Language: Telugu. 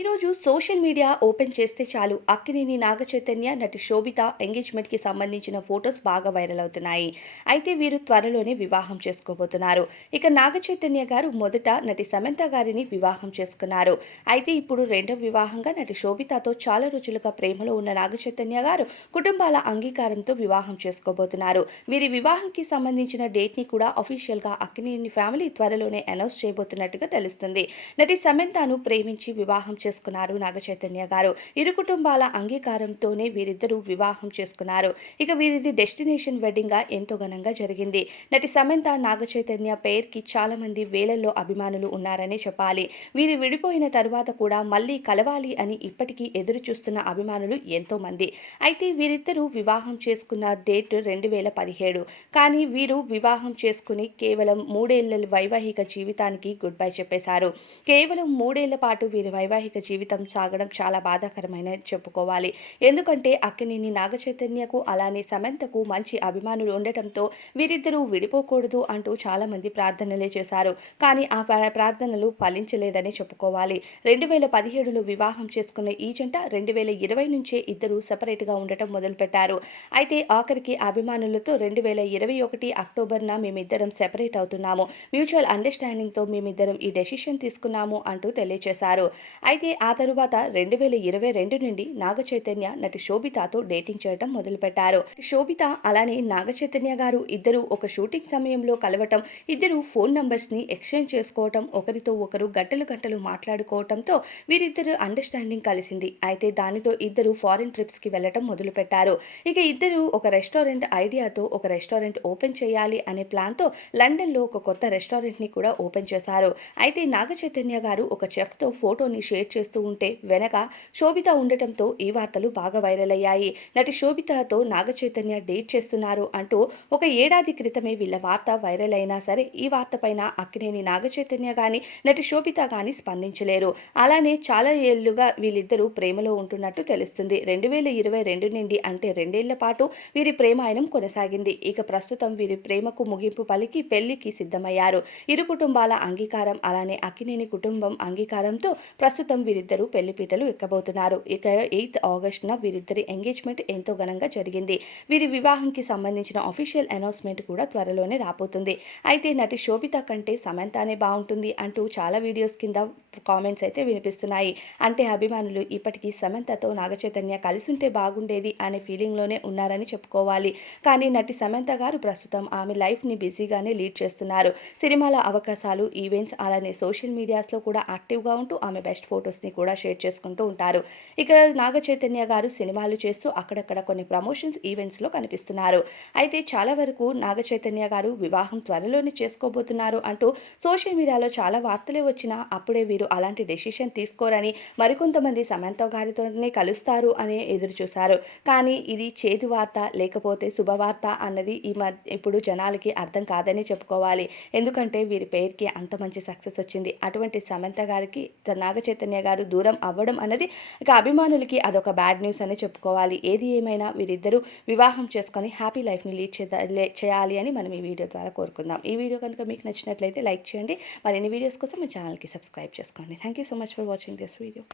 ఈరోజు సోషల్ మీడియా ఓపెన్ చేస్తే చాలు అక్కినేని నాగ చైతన్య నటి శోభిత ఎంగేజ్మెంట్కి సంబంధించిన ఫొటోస్ బాగా వైరల్ అవుతున్నాయి. అయితే వీరు త్వరలోనే వివాహం చేసుకోబోతున్నారు. ఇక నాగ చైతన్య గారు మొదట నటి సమంత గారిని వివాహం చేసుకున్నారు. అయితే ఇప్పుడు రెండవ వివాహంగా నటి శోభితతో చాలా రోజులుగా ప్రేమలో ఉన్న నాగ చైతన్య గారు కుటుంబాల అంగీకారంతో వివాహం చేసుకోబోతున్నారు. వీరి వివాహంకి సంబంధించిన డేట్ని కూడా అఫీషియల్గా అక్కినేని ఫ్యామిలీ త్వరలోనే అనౌన్స్ చేయబోతున్నట్టుగా తెలుస్తుంది. నటి సమంతను ప్రేమించి వివాహం చేసుకున్నారు. నాగచైతన్య గారు ఇరు కుటుంబాల అంగీకారంతోనే వీరిద్దరూ వివాహం చేసుకున్నారు. ఇక వీరిది డెస్టినేషన్ వెడ్డింగ్గా ఎంతో ఘనంగా జరిగింది. నటి సమంత నాగచైతన్య పేర్కి చాలామంది చాలా మంది వేలల్లో అభిమానులు ఉన్నారనే చెప్పాలి. వీరి విడిపోయిన తర్వాత కూడా మళ్ళీ కలవాలి అని ఇప్పటికీ ఎదురు చూస్తున్న అభిమానులు ఎంతో మంది. అయితే వీరిద్దరూ వివాహం చేసుకున్న డేట్ రెండు వేల పదిహేడు కానీ వీరు వివాహం చేసుకుని కేవలం మూడేళ్ళ వైవాహిక జీవితానికి గుడ్ బై చెప్పేశారు. కేవలం మూడేళ్ళ పాటు వీరి వైవాహిక జీవితం సాగడం చాలా బాధాకరమైన చెప్పుకోవాలి. ఎందుకంటే అక్కినేని నాగచైతన్యకు అలానే సమంతకు మంచి అభిమానులు ఉండటంతో వీరిద్దరూ విడిపోకూడదు అంటూ చాలా మంది ప్రార్థనలే చేశారు. కానీ ఆ ప్రార్థనలు ఫలించలేదని చెప్పుకోవాలి. రెండు వేల పదిహేడులో వివాహం చేసుకున్న ఈ జంట రెండు వేల ఇరవై నుంచే ఇద్దరు సెపరేట్గా ఉండటం మొదలుపెట్టారు. అయితే ఆఖరికి అభిమానులతో రెండు వేల ఇరవై ఒకటి అక్టోబర్న మేమిద్దరం సెపరేట్ అవుతున్నాము. మ్యూచువల్ అండర్స్టాండింగ్తో మేమిద్దరం ఈ డెసిషన్ తీసుకున్నాము అంటూ తెలియజేశారు అయితే ఆ తరువాత రెండు వేల ఇరవై రెండు నుండి నాగ చైతన్య నటి శోభితతో డేటింగ్ చేయడం మొదలుపెట్టారు. శోభిత అలానే నాగ చైతన్య గారు ఇద్దరు ఒక షూటింగ్ సమయంలో కలవటం ఇద్దరు ఫోన్ నంబర్స్ని ఎక్స్చేంజ్ చేసుకోవటం ఒకరితో ఒకరు గంటలు గంటలు మాట్లాడుకోవటంతో వీరిద్దరు అండర్స్టాండింగ్ కలిసింది. అయితే దానితో ఇద్దరు ఫారిన్ ట్రిప్స్కి వెళ్ళటం మొదలుపెట్టారు. ఇక ఇద్దరు ఒక రెస్టారెంట్ ఐడియాతో ఒక రెస్టారెంట్ ఓపెన్ చేయాలి అనే ప్లాన్తో లండన్లో ఒక కొత్త రెస్టారెంట్ని కూడా ఓపెన్ చేశారు. అయితే నాగ చైతన్య గారు ఒక చెఫ్తో ఫోటోని షేర్ చేస్తూ ఉంటే వెనక శోభిత ఉండటంతో ఈ వార్తలు బాగా వైరల్ అయ్యాయి. నటి శోభితతో నాగ చైతన్య డేట్ చేస్తున్నారు అంటూ ఒక ఏడాది క్రితమే వీళ్ళ వార్త వైరల్ అయినా సరే ఈ వార్త పైన అక్కినేని నాగ చైతన్య కానీ నటి శోభిత కానీ స్పందించలేరు. అలానే చాలా ఏళ్ళుగా వీళ్ళిద్దరూ ప్రేమలో ఉంటున్నట్టు తెలుస్తుంది. రెండు వేల ఇరవై రెండు నుండి అంటే రెండేళ్ళ పాటు వీరి ప్రేమాయణం కొనసాగింది. ఇక ప్రస్తుతం వీరి ప్రేమకు ముగింపు పలికి పెళ్ళికి సిద్ధమయ్యారు. ఇరు కుటుంబాల అంగీకారం అలానే అక్కినేని కుటుంబం అంగీకారంతో ప్రస్తుతం వీరిద్దరూ పెళ్ళిపీటలు ఎక్కబోతున్నారు. ఇక ఎయిత్ ఆగస్టున వీరిద్దరి ఎంగేజ్మెంట్ ఎంతో ఘనంగా జరిగింది. వీరి వివాహంకి సంబంధించిన అఫీషియల్ అనౌన్స్మెంట్ కూడా త్వరలోనే రాబోతుంది. అయితే నటి శోభిత కంటే సమంతానే బాగుంటుంది అంటూ చాలా వీడియోస్ కింద కామెంట్స్ అయితే వినిపిస్తున్నాయి. అంటే అభిమానులు ఇప్పటికీ సమంతతో నాగచైతన్య కలిసుంటే బాగుండేది అనే ఫీలింగ్లోనే ఉన్నారని చెప్పుకోవాలి. కానీ నటి సమంత గారు ప్రస్తుతం ఆమె లైఫ్ని బిజీగానే లీడ్ చేస్తున్నారు. సినిమాల అవకాశాలు ఈవెంట్స్ అలానే సోషల్ మీడియాస్లో కూడా యాక్టివ్గా ఉంటూ ఆమె బెస్ట్ ఫోటో ఫొటోస్ని కూడా షేర్ చేసుకుంటూ ఉంటారు. ఇక నాగ చైతన్య గారు సినిమాలు చేస్తూ అక్కడక్కడ కొన్ని ప్రమోషన్స్ ఈవెంట్స్లో కనిపిస్తున్నారు. అయితే చాలా వరకు నాగ చైతన్య గారు వివాహం త్వరలోనే చేసుకోబోతున్నారు అంటూ సోషల్ మీడియాలో చాలా వార్తలే వచ్చినా అప్పుడే వీరు అలాంటి డెసిషన్ తీసుకోరని మరికొంతమంది సమంత గారితోనే కలుస్తారు అని ఎదురు చూశారు కానీ ఇది చేదు వార్త లేకపోతే శుభవార్త అన్నది ఈ మధ్య ఇప్పుడు జనాలకి అర్థం కాదని చెప్పుకోవాలి. ఎందుకంటే వీరి పేరుకి అంత మంచి సక్సెస్ వచ్చింది. అటువంటి సమంత గారికి నాగ చైతన్య గారు దూరం అవ్వడం అన్నది ఇక అభిమానులకి అదొక బ్యాడ్ న్యూస్ అని చెప్పుకోవాలి. ఏది ఏమైనా వీరిద్దరూ వివాహం చేసుకొని హ్యాపీ లైఫ్ని లీడ్ చేద చేయాలి అని మనం ఈ వీడియో ద్వారా కోరుకుందాం. ఈ వీడియో కనుక మీకు నచ్చినట్లయితే లైక్ చేయండి. మరిన్ని వీడియోస్ కోసం మా ఛానల్కి సబ్స్క్రైబ్ చేసుకోండి. Thank you so much for watching this video